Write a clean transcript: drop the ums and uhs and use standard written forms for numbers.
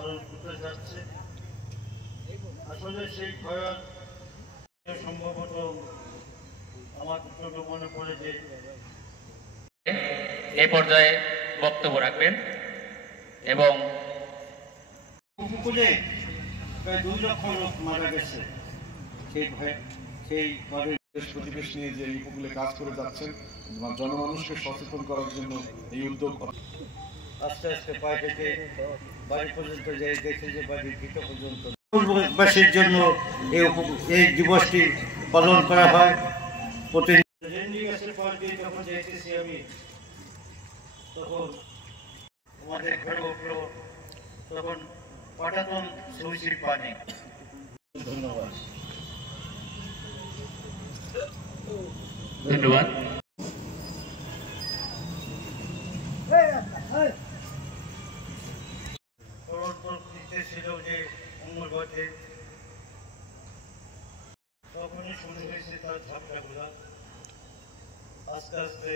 পালন করতে যাচ্ছে। আসলে সেই ভয়াল সম্ভবত আমার ছোট মনে পড়ে যে এ পর্যায়ে বক্তব্য রাখবেন এবং উপকূলে প্রায় 2 লক্ষ লোক মারা গেছে। সেই দেশ প্রতিবেশ নিয়ে যে এই উপকূলে কাজ করে যাচ্ছেন, জনমানুষকে সচেতন করার জন্য এই উদ্যোগ। আস্তে আস্তে পায়ে থেকে বাড়ি পর্যন্ত যে দেখে যে বাড়ির ভিটা পর্যন্ত পূর্ববাসীর জন্য এই দিবসটি পালন করা হয়। রেন্ডি গাছের পর দিয়ে যখন যেতেছি আমি, তখন আমাদের ঘরে উঠলো, তখন পাটাতন সৌচির পানি। ধন্যবাদ। ধন্যবাদ। ছিল যে অঙ্গলবাদে তখনই শুরু হয়েছে তার ঝাপটাগুলা। আস্তে আস্তে